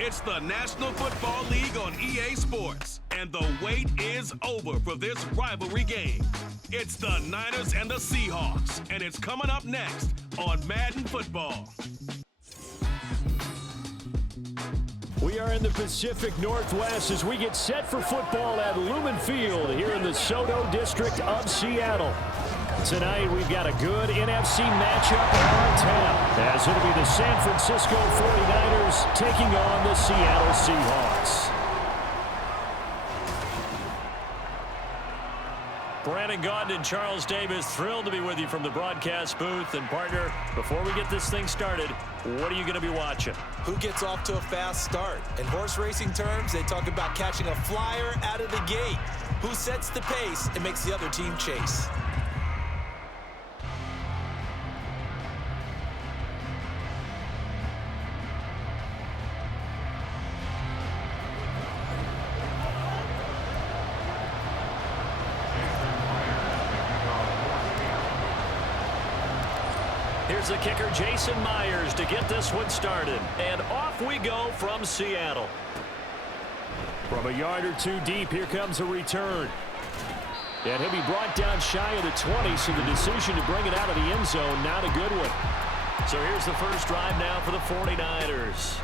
It's the National Football League on EA Sports, and the wait is over for this rivalry game. It's the Niners and the Seahawks, and it's coming up next on Madden Football. We are in the Pacific Northwest as we get set for football at Lumen Field here in the Soto District of Seattle. Tonight, we've got a good NFC matchup on tap, as it'll be the San Francisco 49ers taking on the Seattle Seahawks. Brandon Gaudin and Charles Davis, thrilled to be with you from the broadcast booth. And partner, before we get this thing started, what are you going to be watching? Who gets off to a fast start? In horse racing terms, they talk about catching a flyer out of the gate. Who sets the pace and makes the other team chase? Here's the kicker, Jason Myers, to get this one started. And off we go from Seattle. From a yard or two deep, here comes a return. And he'll be brought down shy of the 20, so the decision to bring it out of the end zone, not a good one. So here's the first drive now for the 49ers.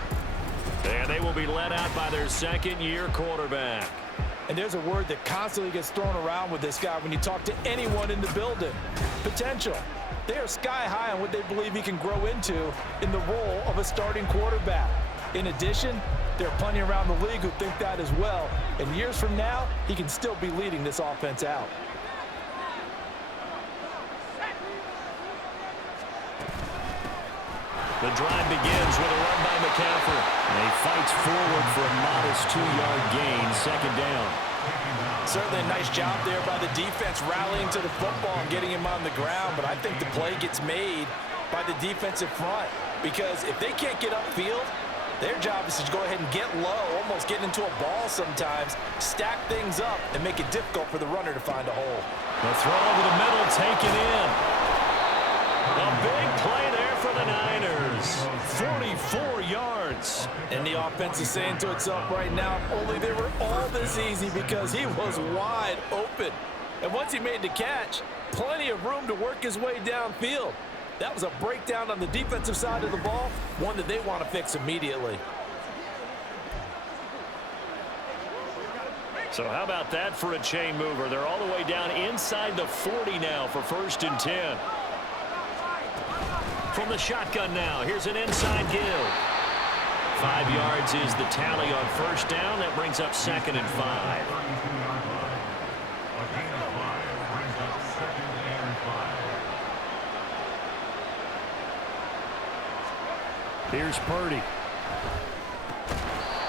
And they will be led out by their second-year quarterback. And there's a word that constantly gets thrown around with this guy when you talk to anyone in the building. Potential. They are sky high on what they believe he can grow into in the role of a starting quarterback. In addition, there are plenty around the league who think that as well. And years from now, he can still be leading this offense out. The drive begins with a run by McCaffrey. And he fights forward for a modest 2-yard gain, second down. Certainly a nice job there by the defense rallying to the football and getting him on the ground, but I think the play gets made by the defensive front because if they can't get upfield, their job is to go ahead and get low, almost get into a ball sometimes, stack things up, and make it difficult for the runner to find a hole. The throw over the middle taken in. A big play there for the Niners. 44 yards. And the offense is saying to itself right now, only they were all this easy because he was wide open. And once he made the catch, plenty of room to work his way downfield. That was a breakdown on the defensive side of the ball, one that they want to fix immediately. So how about that for a chain mover? They're all the way down inside the 40 now for 1st and 10. From the shotgun now, here's an inside give. 5 yards is the tally on 1st down. That brings up 2nd and 5. Here's Purdy.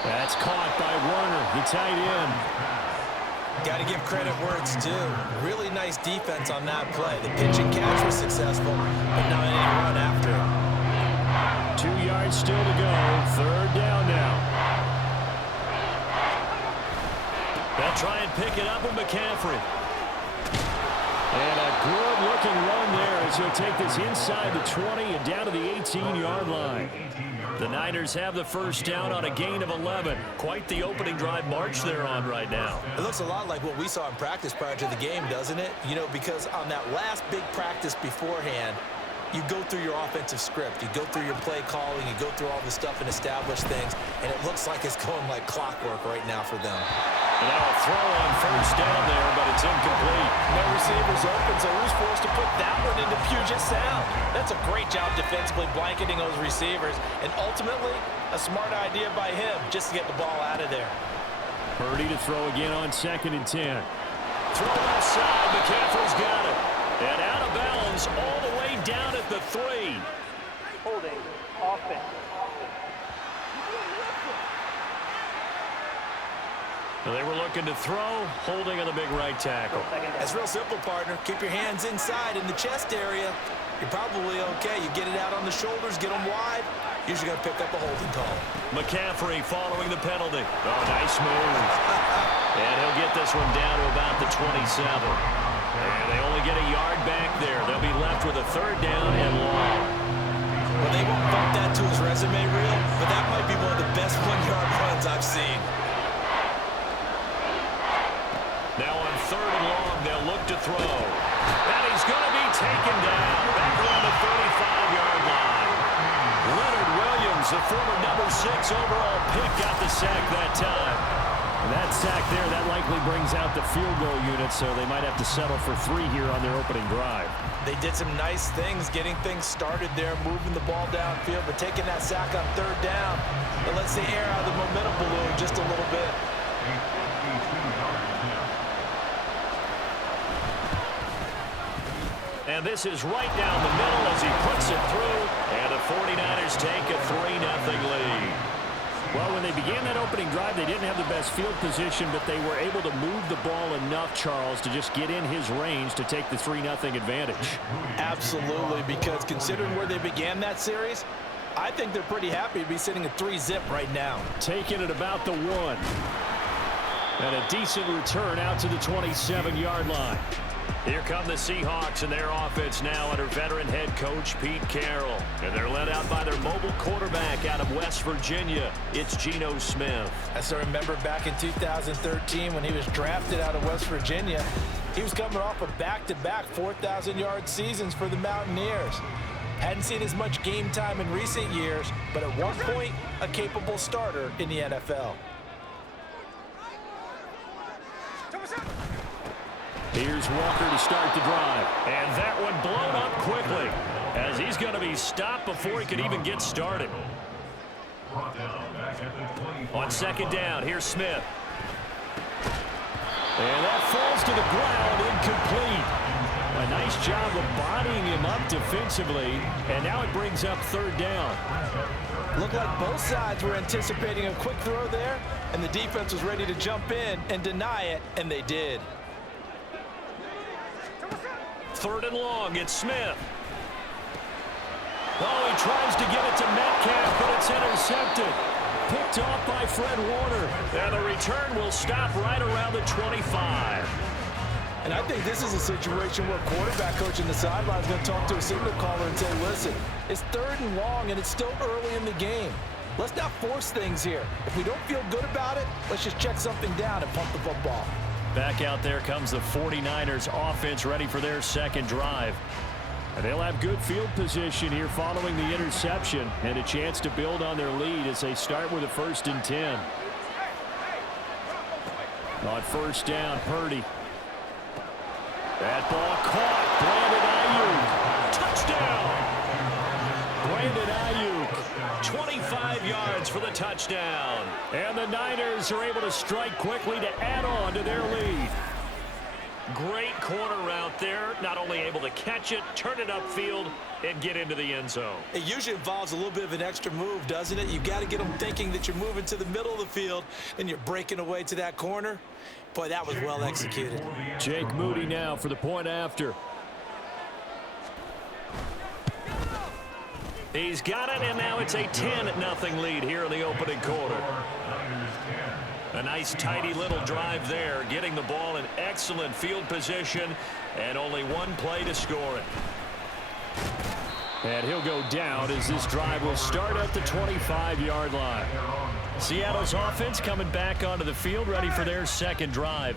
That's caught by Warner, the tight end. Got to give credit where it's due. Really nice defense on that play. The pitch and catch was successful, but not any run after it. 2 yards still to go. 3rd down now. They'll try and pick it up with McCaffrey. And a good-looking run there as he'll take this inside the 20 and down to the 18-yard line. The Niners have the 1st down on a gain of 11. Quite the opening drive march they're on right now. It looks a lot like what we saw in practice prior to the game, doesn't it? You know, because on that last big practice beforehand, you go through your offensive script. You go through your play calling. You go through all the stuff and establish things. And it looks like it's going like clockwork right now for them. And now a throw on 1st down there, but it's incomplete. No receivers open, so who's forced to put that one into Puget Sound? That's a great job defensively blanketing those receivers. And ultimately, a smart idea by him just to get the ball out of there. Purdy to throw again on 2nd and 10. Throw left side, McCaffrey's got it. And out of bounds all the way down at the 3. Holding, offense. They were looking to throw, holding on the big right tackle. That's real simple, partner. Keep your hands inside in the chest area. You're probably okay. You get it out on the shoulders, get them wide. Usually going to pick up a holding call. McCaffrey following the penalty. Oh, nice move. And he'll get this one down to about the 27. And they only get a yard back there. They'll be left with a 3rd down and long. Well, they won't bump that to his resume reel, but that might be one of the best 1-yard to throw. And he's going to be taken down back around the 35-yard line. Leonard Williams, the former number 6 overall pick, got the sack that time. And that sack there, that likely brings out the field goal unit, so they might have to settle for 3 here on their opening drive. They did some nice things, getting things started there, moving the ball downfield, but taking that sack on 3rd down, it lets the air out of the momentum balloon just a little bit. And this is right down the middle as he puts it through, and the 49ers take a 3-0 lead. Well, when they began that opening drive, they didn't have the best field position, but they were able to move the ball enough, Charles, to just get in his range to take the 3-0 advantage. Absolutely, because considering where they began that series, I think they're pretty happy to be sitting at 3-zip right now. Taking it about the 1. And a decent return out to the 27-yard line. Here come the Seahawks and their offense now under veteran head coach Pete Carroll. And they're led out by their mobile quarterback out of West Virginia. It's Geno Smith. As I remember back in 2013 when he was drafted out of West Virginia, he was coming off a back-to-back 4,000-yard seasons for the Mountaineers. Hadn't seen as much game time in recent years, but at one point, a capable starter in the NFL. Here's Walker to start the drive. And that one blown up quickly as he's going to be stopped before he can even get started. On 2nd down, here's Smith. And that falls to the ground, incomplete. A nice job of bodying him up defensively, and now it brings up 3rd down. Looked like both sides were anticipating a quick throw there, and the defense was ready to jump in and deny it, and they did. 3rd and long, it's Smith. Oh, he tries to get it to Metcalf, but it's intercepted. Picked off by Fred Warner. And the return will stop right around the 25. And I think this is a situation where quarterback coach in the sideline is going to talk to a signal caller and say, listen, it's 3rd and long, and it's still early in the game. Let's not force things here. If we don't feel good about it, let's just check something down and pump the football. Back out there comes the 49ers offense ready for their 2nd drive. And they'll have good field position here following the interception and a chance to build on their lead as they start with a 1st and 10. On 1st down, Purdy. That ball caught. Brandon Ayuk. Brandon Ayuk, 25 yards for the touchdown. And the Niners are able to strike quickly to add on to their lead. Great corner route there. Not only able to catch it, turn it upfield, and get into the end zone. It usually involves a little bit of an extra move, doesn't it? You've got to get them thinking that you're moving to the middle of the field and you're breaking away to that corner. Boy, that was well executed. Jake Moody now for the point after. He's got it, and now it's a 10-0 lead here in the opening quarter. A nice, tidy little drive there, getting the ball in excellent field position, and only one play to score it. And he'll go down as this drive will start at the 25-yard line. Seattle's offense coming back onto the field, ready for their 2nd drive.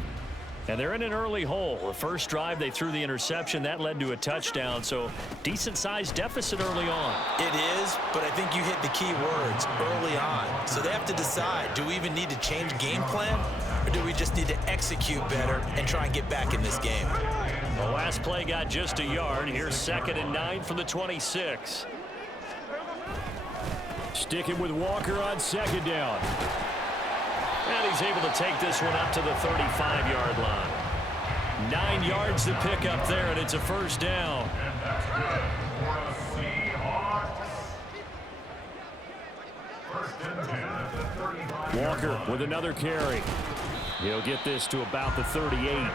And they're in an early hole. The first drive, they threw the interception. That led to a touchdown, so decent-sized deficit early on. It is, but I think you hit the key words, early on. So they have to decide, do we even need to change game plan, or do we just need to execute better and try and get back in this game? The last play got just a yard. Here's 2nd and 9 from the 26. Sticking with Walker on 2nd down. And he's able to take this one up to the 35-yard line. 9 yards to pick up there, and it's a 1st down. Walker with another carry. He'll get this to about the 38.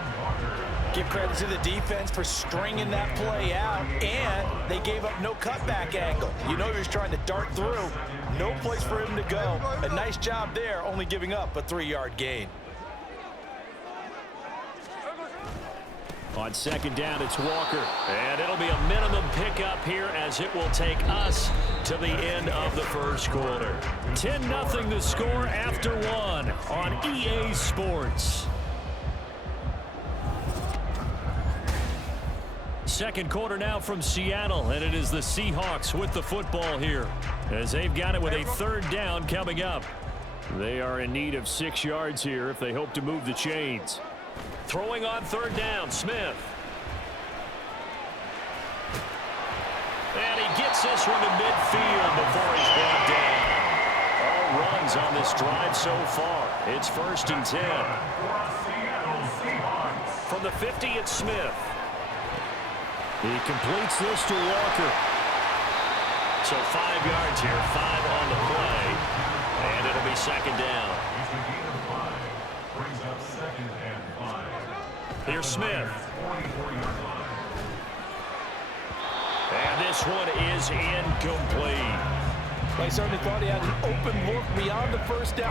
Give credit to the defense for stringing that play out, and they gave up no cutback angle. You know he was trying to dart through. No place for him to go. A nice job there, only giving up a 3-yard gain. On 2nd down, it's Walker. And it'll be a minimum pickup here as it will take us to the end of the 1st quarter. 10-0 the score after 1 on EA Sports. second quarter now from Seattle, and it is the Seahawks with the football here as they've got it with a third down coming up. They are in need of 6 yards here if they hope to move the chains. Throwing on third down, Smith. And he gets this one to midfield before he's brought down. All runs on this drive so far. It's 1st and 10. From the 50, it's Smith. He completes this to Walker. So 5 yards here, 5 on the play. And it'll be second down. Here's Smith. And this one is incomplete. I certainly thought he had an open look beyond the first down